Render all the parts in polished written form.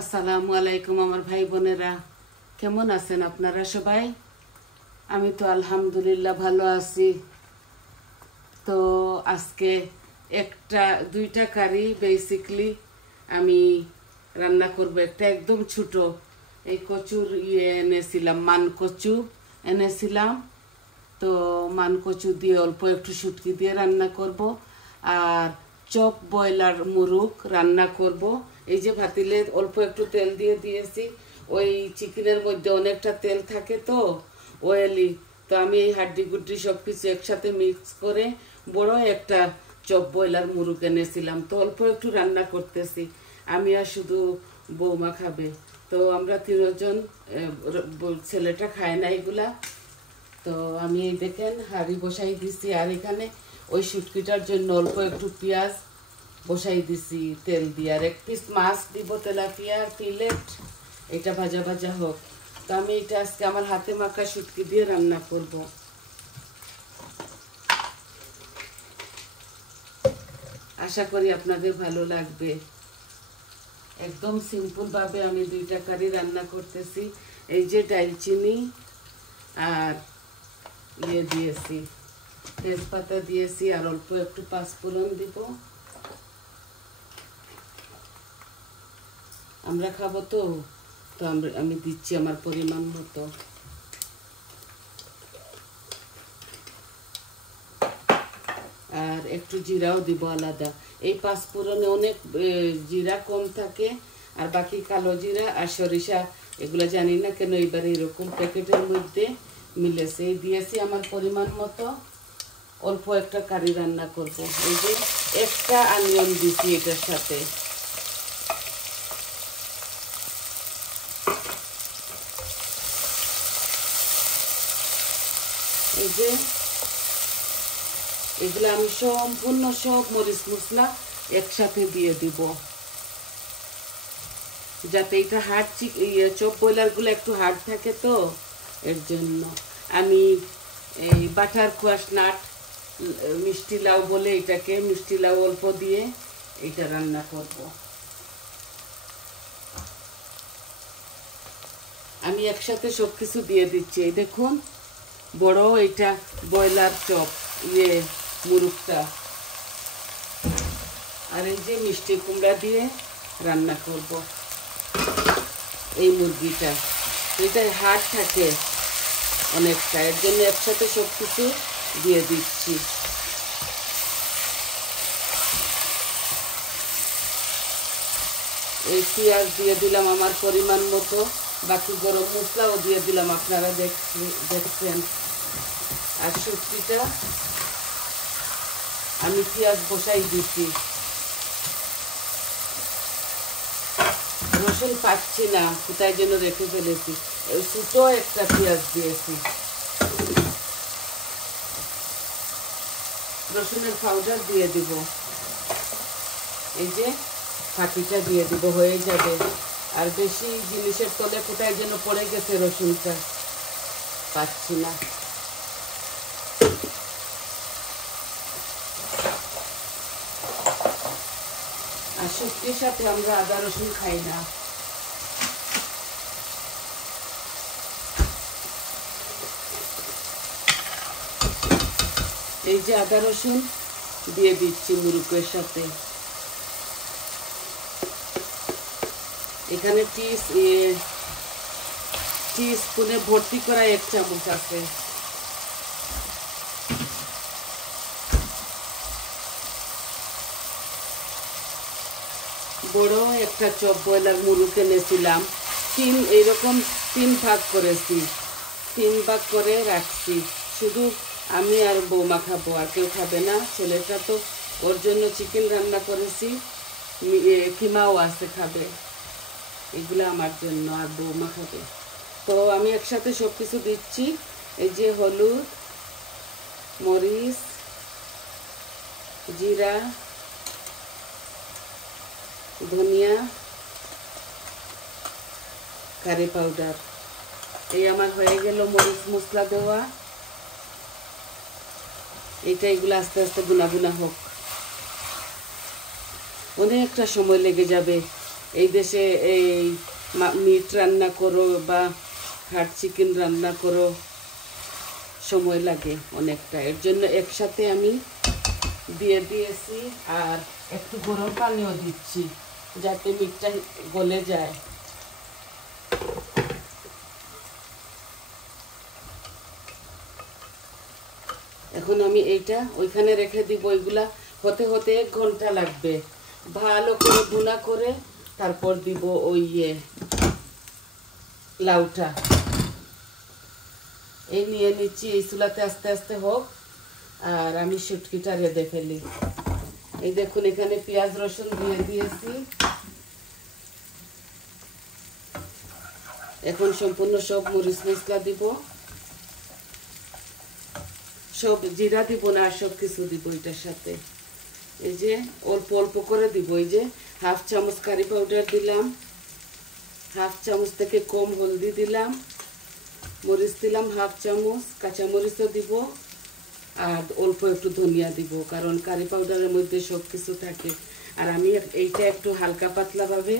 আসসালামু আলাইকুম আমার ভাই বোনেরা, কেমন আছেন আপনারা সবাই? আমি তো আলহামদুলিল্লাহ ভালো আছি। তো আজকে দুইটা কারি বেসিকলি আমি রান্না করব। একটা একদম ছোট, এই কচুর এনেছিলাম, মান কচু এনেছিলাম। তো মান কচু দিয়ে অল্প একটু শুটকি দিয়ে রান্না করব, আর চপ ব্রয়লার মুরগ রান্না করব। এই যে ভাতিলে অল্প একটু তেল দিয়ে দিয়েছি, ওই চিকেনের মধ্যে অনেকটা তেল থাকে তো অয়েলি। তো আমি এই হাড্ডি গুড্ডি সব কিছু একসাথে মিক্স করে বড় একটা চপ ব্রয়লার মুরগ এনেছিলাম। তো অল্প একটু রান্না করতেছি, আমি আর শুধু বৌমা খাবে। তো আমরা তিনজন, ছেলেটা খায় না এগুলা। তো আমি এই দেখেন হাঁড়ি বসাই দিছি, আর এখানে ওই শুটকিটার জন্য অল্প একটু পেঁয়াজ বসাই দিছি তেল দিয়ে, আর এক পিস মাছ দিব, তেলাপিয়া ফিলেট, এটা ভাজা ভাজা হোক। তো আমি এটা আজকে আমার হাতে মাখা শুটকি দিয়ে রান্না করব। আশা করি আপনাদের ভালো লাগবে। একদম সিম্পল ভাবে আমি দুইটা কারি রান্না করতেছি। এই যে ডালচিনি আর দিয়েছি, তেজপাতা দিয়েছি, আর অল্প একটু পাঁচফোড়ন দিব। আমরা খাবো তো, তো আমি দিচ্ছি আমার পরিমাণ মতো। আর একটু জিরাও দিব আলাদা। এই পাঁচফোড়নে অনেক জিরা কম থাকে, আর বাকি কালো জিরা আর সরিষা এগুলো জানি না কেন এবার এরকম প্যাকেটের মধ্যে মিলেছে। এই দিয়েছি আমার পরিমাণ মতো। অল্প একটা কারি রান্না করব। এই যে একটা অনিয়ন দিছি এটার সাথে। এই যে এগুলো আমি সম্পূর্ণ সব মরিচ মশলা একসাথে দিয়ে দিব, যাতে এটা হার্ড চপ ব্রয়লারগুলো একটু হার্ড থাকে, তো এর জন্য আমি এই বাটার কোয়াশ নাট, মিষ্টি লাউ বলে এটাকে, মিষ্টি লাউ অল্প দিয়ে এটা রান্না করব। আমি একসাথে সব কিছু দিয়ে দিচ্ছি। এই দেখুন বড় এটা ব্রয়লার চপ মুরগটা, আর এই যে মিষ্টি কুমড়া দিয়ে রান্না করব এই মুরগিটা। এটা হাড় থাকে অনেকটা, এর জন্য একসাথে সব কিছু দিয়ে দিচ্ছি। এই পেঁয়াজ দিয়ে দিলাম আমার পরিমাণ মতো, বাকি গরম মশলাও দিয়ে দিলাম, আপনারা দেখছেন। আর শুটকিটা আমি পেঁয়াজ বসাই দিচ্ছি। রসুন পাচ্ছি না, কোথায় যেন রেখে ফেলেছি। ছোটো একটা পেঁয়াজ দিয়েছি। রসুনের পাউডার দিয়ে দিব, এই যে ফাঁকিটা দিয়ে দিব, হয়ে যাবে। আর বেশি জিনিসের তলে কোথায় যেন পড়ে গেছে রসুনটা, পাচ্ছি না। আর শুটকির সাথে আমরা আদা রসুন খাই না। এই যে আদা রসুন দিয়ে দিচ্ছি মুরগের সাথে। এখানে টি স্পুনে ভর্তি করা 1 চামচ আছে। বড় একটা চপ ব্রয়লার মুরগ এনেছিলাম, এইরকম 3 ভাগ করেছি, 3 ভাগ করে রাখছি। শুধু আমি আর বৌমা খাবো, আর কেউ খাবে না। ছেলেটা তো ওর জন্য চিকেন রান্না করেছি, কিমাও আছে খাবে। এগুলো আমার জন্য, আর বৌমা খাবে। তো আমি একসাথে সব কিছু দিচ্ছি। এই যে হলুদ, মরিচ, জিরা, ধনিয়া, কারি পাউডার। এই আমার হয়ে গেল মরিচ মশলা দেওয়া। এগুলো আস্তে আস্তে গুনা গুনা হোক, অনেকটা সময় লেগে যাবে এই দেশে এই মিট রান্না করো বা হার্ড চিকেন রান্না করো সময় লাগে অনেকটা, এর জন্য একসাথে আমি দিয়ে দিয়েছি। আর একটু গরম পানিও দিচ্ছি যাতে মিটটা গলে যায়। এখন আমি এইটা ওইখানে রেখে দিব। ওইগুলা হতে হতে 1 ঘন্টা লাগবে। ভালো করে ভুনা করে তারপর দিব ওই লাউটা। এই নিয়ে নিচ্ছি, এই চুলাতে আস্তে আস্তে হোক আর আমি শুটকিটা রেঁধে ফেলি। এই দেখুন এখানে পেঁয়াজ রসুন দিয়ে দিয়েছি। এখন সম্পূর্ণ সব মরিচ মশলা দিব, সব জিরা দিব না, সব কিছু দিব এটার সাথে। এই যে অল্প অল্প করে দিব। এই যে 1/2 চামচ কারি পাউডার দিলাম, 1/2 চামচ থেকে কম হলদি দিলাম, মরিচ দিলাম 1/2 চামচ, কাঁচা মরিচও দিব আর অল্প একটু ধনিয়া দিব, কারণ কারি পাউডারের মধ্যে সব কিছু থাকে। আর আমি এইটা একটু হালকা পাতলাভাবে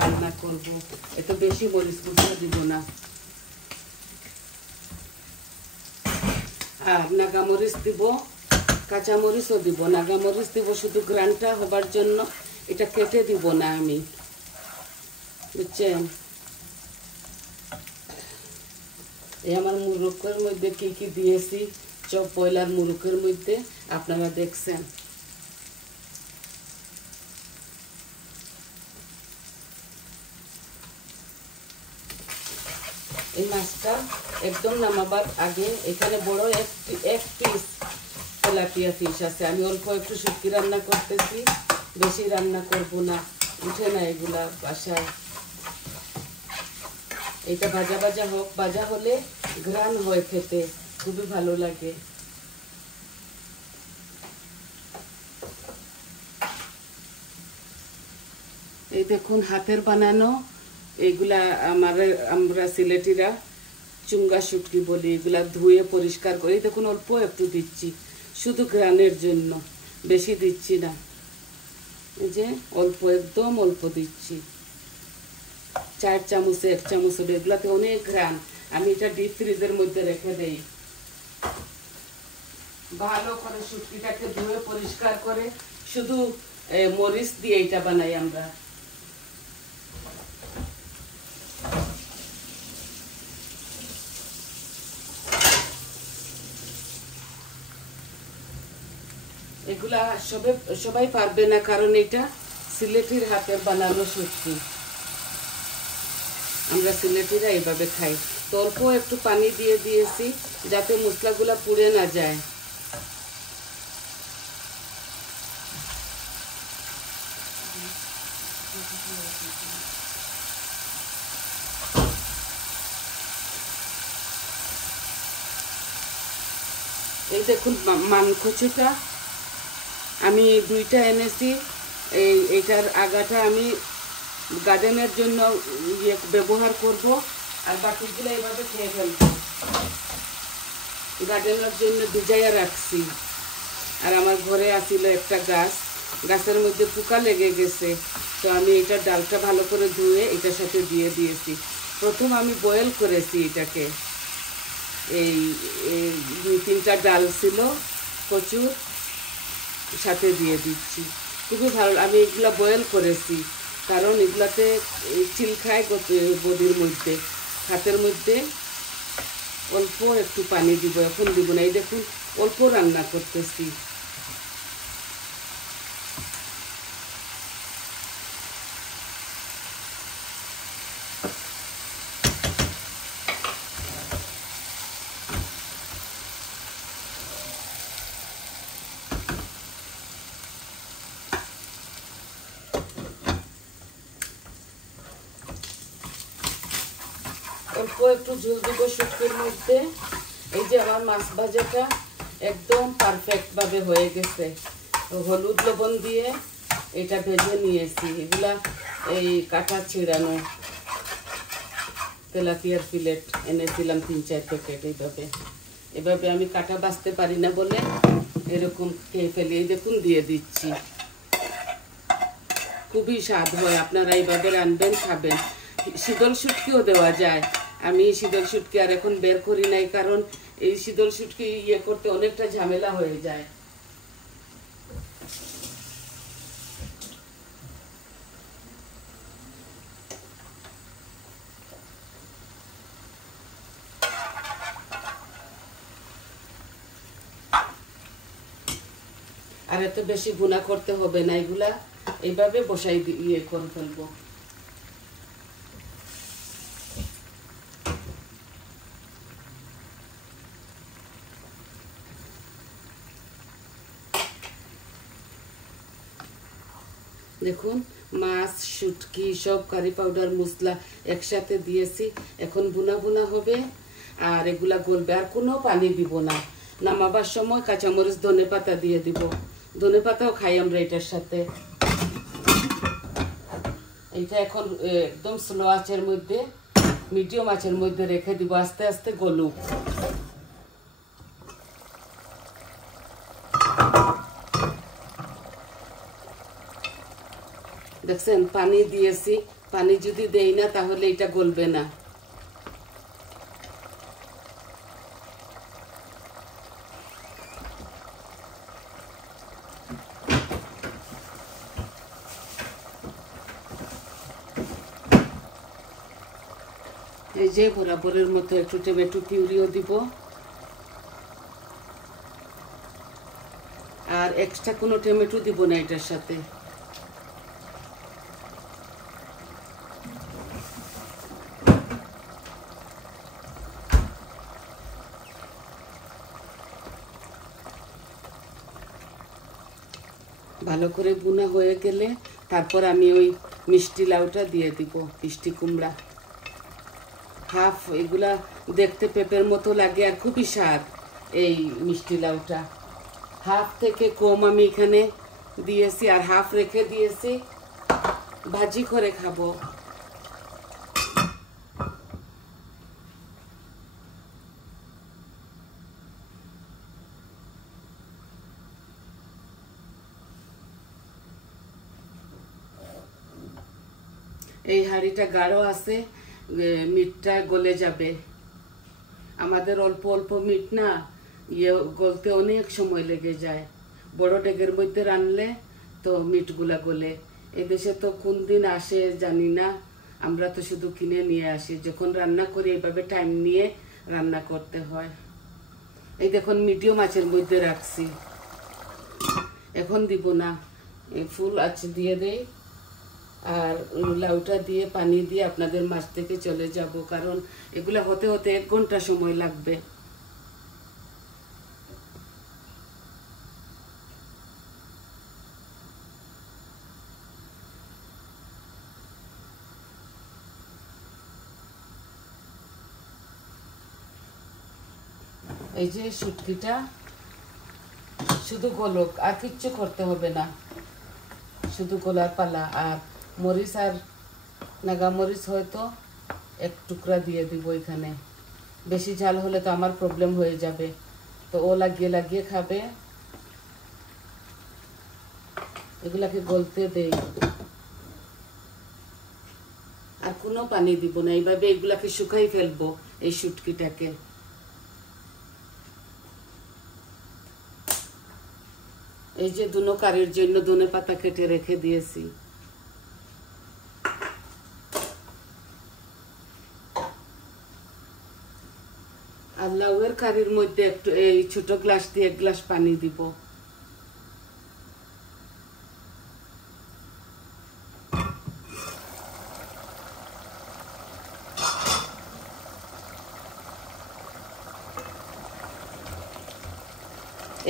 রান্না করব, এত বেশি মরিচ মশলা দিব না। আর নাগামরিচ দিব, কাঁচা মরিচও দিব, নাগামরিচ দিব শুধু গ্রানটা হবার জন্য, এটা কেটে দিব না আমি, বুঝছেন। এই আমার মুরুকের মধ্যে কি কি দিয়েছি, চপ পয়লার মুরুকের মধ্যে আপনারা দেখছেন। এই মাছটা একদম নামাবার আগে এখানে বড় এক পিস তেলাপিয়া ফিশ আছে। আমি অল্প একটু শুটকি রান্না করতেছি, বেশি রান্না করব না, উঠে না এগুলা বাসায়। এটা ভাজা ভাজা হোক, ভাজা হলে ঘ্রাণ হয় খেতে, খুবই ভালো লাগে। এই দেখুন হাতের বানানো এইগুলা আমরা সিলেটিরা চুঙ্গা শুটকি বলি, এগুলা ধুয়ে পরিষ্কার করে। দেখুন অল্প একটু দিচ্ছি শুধু ঘ্রাণের জন্য, বেশি দিচ্ছি না। এই যে অল্প, একদম অল্প দিচ্ছি, 4 চামচে 1 চামচ হবে। এগুলাতে অনেক ঘ্রাণ। আমি এটা ডিপ ফ্রিজের মধ্যে রেখে দেই। ভালো করে শুটকিটাকে ধুয়ে পরিষ্কার করে শুধু মরিচ দিয়ে এটা বানাই আমরা। এগুলা সবাই পারবে না, কারণ এটা সিলেটির হাতের বানানো শুটকি, আমরা সিলেটিরা এইভাবে খাই। তো অল্প একটু পানি দিয়ে দিয়েছি যাতে মশলাগুলা পুড়ে না যায়। এই দেখুন মানকচুটা আমি 2টা এনেছি। এইটার আগাটা আমি গার্ডেনের জন্য ব্যবহার করব, আর বাকিগুলো এইভাবে খেয়ে ফেলবো। গার্ডেনের জন্য ভিজাইয়া রাখছি। আর আমার ঘরে আসিল একটা গাছের মধ্যে পোকা লেগে গেছে, তো আমি এটা ডালটা ভালো করে ধুয়ে এটার সাথে দিয়ে দিয়েছি। প্রথম আমি বয়েল করেছি এটাকে, এই 2-3টা ডাল ছিল কচুর সাথে দিয়ে দিচ্ছি, খুবই ভালো। আমি এগুলা বয়েল করেছি কারণ এগুলাতে চিল খায় বডির মধ্যে, হাতের মধ্যে। অল্প একটু পানি দিব, এখন দিব না। এই দেখুন অল্প রান্না করতেছি। অল্প একটু ঝোল দিব শুটকির মধ্যে। এই যে আমার মাছ ভাজাটা একদম পারফেক্ট ভাবে হয়ে গেছে। হলুদ লবণ দিয়ে এটা ভেজে নিয়েছি। এগুলা এই কাটা ছিঁড়ানো তেলাপিয়ার ফিলেট এনেছিলাম 3-4 প্যাকেট। এভাবে আমি কাটা বাছতে পারি না বলে এরকম খেয়ে ফেলি। এই দেখুন দিয়ে দিচ্ছি। খুবই স্বাদ হয়। আপনারা এইভাবে রাঁধবেন, খাবেন। শীতল শুটকিও দেওয়া যায়। আমি শীতল শুটকি আর এখন বের করি নাই, কারণ এই শীতল শুটকি ইয়ে করতে অনেকটা ঝামেলা হয়ে যায়। আর এত বেশি ভুনা করতে হবে না, এগুলা এইভাবে বসাই ইয়ে করে ফেলবো। দেখুন, মাছ, শুটকি সব কারি পাউডার মশলা একসাথে দিয়েছি। এখন বুনা বুনা হবে আর এগুলা গলবে। আর কোনো পানি দিব না। নামাবার সময় কাঁচামরিচ, ধনে পাতা দিয়ে দিব। ধনে পাতাও খাই আমরা এটার সাথে। এইটা এখন একদম স্লো আঁচের মধ্যে, মিডিয়াম আঁচের মধ্যে রেখে দিব, আস্তে আস্তে গলুক। দেখছেন, পানি দিয়েছি। পানি যদি দেই না তাহলে এটা গলবে না। এই যে বরাবরের মতো একটু টমেটো পিউরিও দিব। আর এক্সট্রা কোনো টমেটো দিব না এটার সাথে। ভালো করে বুনা হয়ে গেলে তারপর আমি ওই মিষ্টি লাউটা দিয়ে দিব, মিষ্টি কুমড়া হাফ। এগুলা দেখতে পেঁপের মতো লাগে আর খুবই স্বাদ। এই মিষ্টি লাউটা হাফ থেকে কম আমি এখানে দিয়েছি, আর হাফ রেখে দিয়েছি ভাজি করে খাবো। এই হাঁড়িটা গাঢ় আছে, মিটটা গলে যাবে। আমাদের অল্প অল্প মিট না, ইয়ে গলতে অনেক সময় লেগে যায়। বড় ডেগের মধ্যে রানলে তো মিটগুলা গলে। এদেশে তো কোন দিন আসে জানি না, আমরা তো শুধু কিনে নিয়ে আসি। যখন রান্না করি এইভাবে টাইম নিয়ে রান্না করতে হয়। এই দেখুন, মিডিয়াম আঁচের মধ্যে রাখছি। এখন দিব না, ফুল আঁচ দিয়ে দেই। আর লাউটা দিয়ে পানি দিয়ে আপনাদের মাছ থেকে চলে যাব, কারণ এগুলা হতে হতে 1 ঘন্টা সময় লাগবে। এই যে শুটকিটা শুধু গলক, আর কিচ্ছু করতে হবে না, শুধু গলার পালা। আর মরিচ আর নাগা মরিচ হয়তো 1 টুকরা দিয়ে দিব এখানে। বেশি ঝাল হলে তো আমার প্রবলেম হয়ে যাবে, তো ও লাগিয়ে লাগিয়ে খাবে। এগুলাকে গলতে দেই, আর কোনো পানি দিব না। এইভাবে এগুলাকে শুকাই ফেলবো, এই শুটকিটাকে। এই যে দুনো কারির জন্য ধনে পাতা কেটে রেখে দিয়েছি। আর লাউয়ের কারির মধ্যে একটু এই ছোট গ্লাস দিয়ে 1 গ্লাস পানি দিব।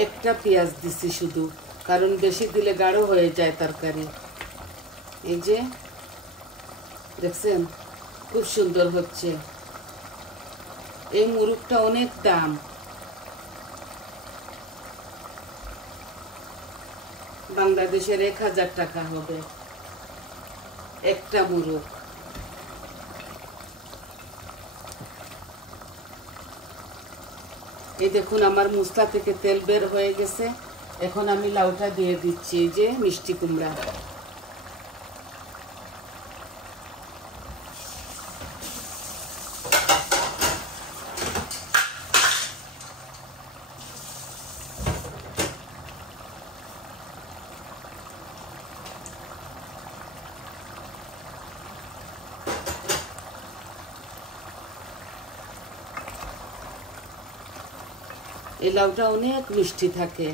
একটা পেঁয়াজ দিছি শুধু, কারণ বেশি দিলে গাঢ় হয়ে যায় তরকারি। এই যে দেখছেন, খুব সুন্দর হচ্ছে। এই মুরগটা অনেক দাম, বাংলাদেশের 1000 টাকা হবে একটা মুরগ। এই দেখুন, আমার মুসলা থেকে তেল বের হয়ে গেছে। এখন আমি লাউটা দিয়ে দিচ্ছি, এই যে মিষ্টি কুমড়া। এই লাউটা অনেক মিষ্টি থাকে।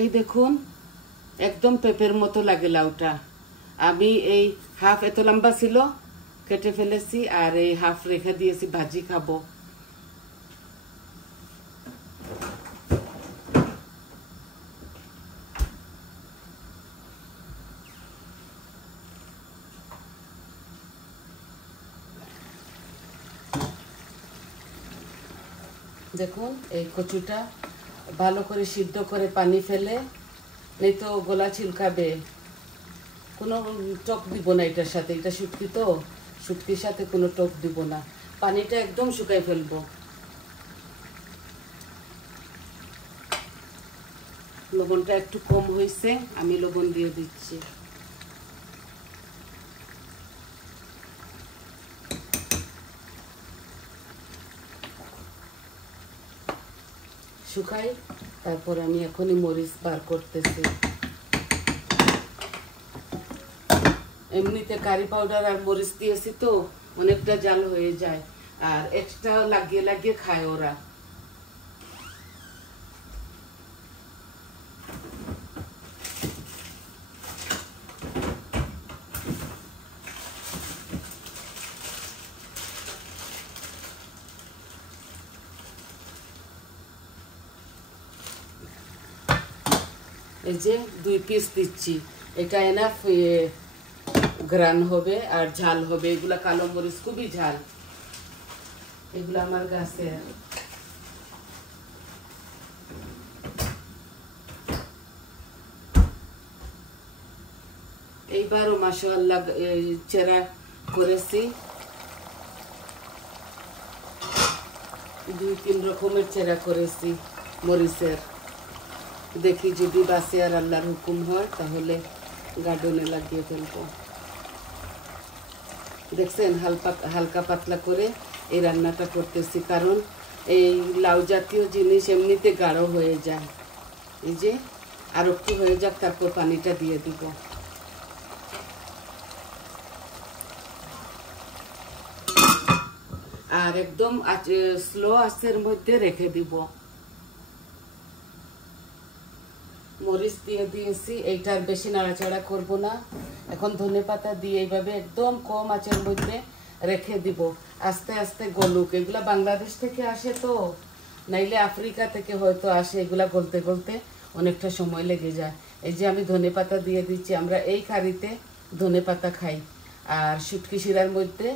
এই দেখুন একদম পেঁপের মতো লাগে লাউটা। আমি এই হাফ এত লম্বা ছিল কেটে ফেলেছি, আর এই হাফ রেখে দিয়েছি, ভাজি খাবো। দেখুন এই কচুটা ভালো করে সিদ্ধ করে পানি ফেলে, নেই তো গলা ছিলকাবে। কোনো টক দিব না এটার সাথে, এটা শুটকি তো, শুটকির সাথে কোনো টক দিব না। পানিটা একদম শুকাই ফেলবো। লবণটা একটু কম হয়েছে, আমি লবণ দিয়ে দিচ্ছি। শুকাই, তারপর আমি এখনই মরিচ বার করতেছি। এমনিতে কারি পাউডার আর মরিচ দিয়েছি তো অনেকটা জাল হয়ে যায়, আর এক্সট্রা লাগিয়ে লাগিয়ে খায় ওরা। এই যে 2 পিস দিচ্ছি, এটা এনাফ গ্রান হবে আর ঝাল হবে। এগুলা কালো মরিচ খুবই ঝাল, এগুলা আমার গাছে। এইবারও মাশাআল্লাহ চেরা করেছি, 2-3 রকমের চেরা করেছি মরিচের। দেখি যদি বাসে আর আল্লাহর হুকুম হয় তাহলে গার্ডেনে লাগিয়ে ফেলবো। দেখছেন হালকা পাতলা করে এই রান্নাটা করতেছি, কারণ এই লাউ জাতীয় জিনিস এমনিতে গাঢ় হয়ে যায়। এই যে আর একটু হয়ে যাক, তারপর পানিটা দিয়ে দিব। আর একদম স্লো আঁচের মধ্যে রেখে দিব। মরিচ দিয়ে দিয়েছি, এইটার বেশি নাড়াচাড়া করব না। এখন ধনেপাতা দিয়ে এইভাবে একদম কম আঁচের মধ্যে রেখে দিব, আস্তে আস্তে গলুক। এগুলা বাংলাদেশ থেকে আসে তো, নাইলে আফ্রিকা থেকে হয়তো আসে। এগুলা গলতে গলতে অনেকটা সময় লেগে যায়। এই যে আমি ধনেপাতা দিয়ে দিচ্ছি, আমরা এই কারিতে ধনেপাতা খাই, আর শুটকি শিরার মধ্যে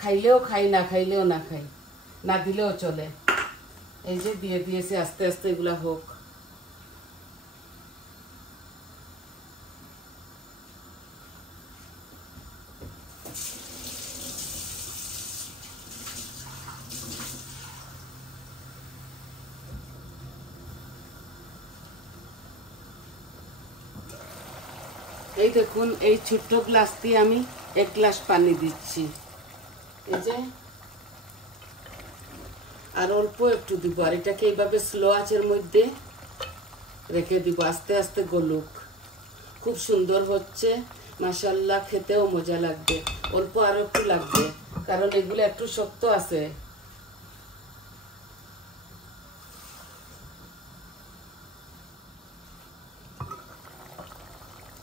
খাইলেও খাই, না খাইলেও না খাই, না দিলেও চলে। এই যে দিয়ে দিয়েছি, আস্তে আস্তে এগুলা হোক। এই দেখুন এই ছোট্ট গ্লাস দিয়ে আমি 1 গ্লাস পানি দিচ্ছি। এই যে আর অল্প একটু দিব, আর এটাকে এইভাবে স্লো আঁচের মধ্যে রেখে দিব, আস্তে আস্তে গলুক। খুব সুন্দর হচ্ছে মাশাআল্লাহ, খেতেও মজা লাগবে। অল্প আরো একটু লাগবে, কারণ এগুলো একটু শক্ত আছে।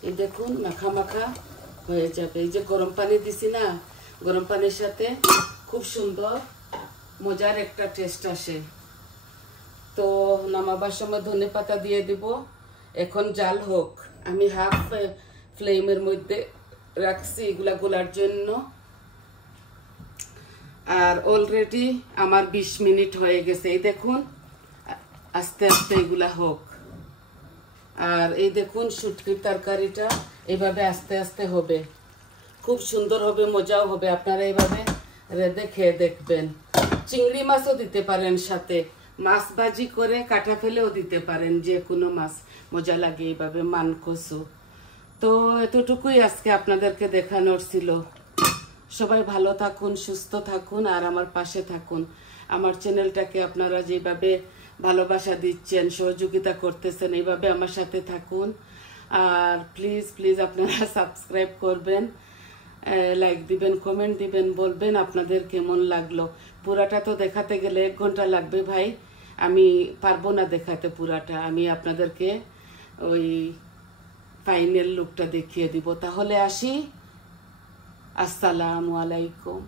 এই দেখুন মাখা মাখা হয়ে যাবে। এই যে গরম পানি দিছি না, গরম পানির সাথে খুব সুন্দর মজার একটা টেস্ট আসে। তো নামাবার সময় ধনেপাতা দিয়ে দিব। এখন জাল হোক, আমি হাফ ফ্লেমের মধ্যে রাখছি এগুলা গোলার জন্য। আর অলরেডি আমার 20 মিনিট হয়ে গেছে। এই দেখুন আস্তে আস্তে এগুলা হোক। আর এই দেখুন শুটকির তরকারিটা এইভাবে আস্তে আস্তে হবে, খুব সুন্দর হবে, মজাও হবে। আপনারা এইভাবে রেঁধে খেয়ে দেখবেন। চিংড়ি মাছও দিতে পারেন সাথে, মাছ ভাজি করে কাটা ফেলেও দিতে পারেন, যে কোনো মাছ মজা লাগে এইভাবে, মানকসু। তো এতটুকুই আজকে আপনাদেরকে দেখানোর ছিল। সবাই ভালো থাকুন, সুস্থ থাকুন, আর আমার পাশে থাকুন। আমার চ্যানেলটাকে আপনারা যেভাবে ভালোবাসা দিচ্ছেন, সহযোগিতা করতেছেন, এইভাবে আমার সাথে থাকুন। আর প্লিজ প্লিজ আপনারা সাবস্ক্রাইব করবেন, লাইক দিবেন, কমেন্ট দিবেন, বলবেন আপনাদের কেমন লাগলো। পুরাটা তো দেখাতে গেলে 1 ঘন্টা লাগবে ভাই, আমি পারবো না দেখাতে পুরাটা। আমি আপনাদেরকে ওই ফাইনাল লুকটা দেখিয়ে দিব। তাহলে আসি, আসসালামু আলাইকুম।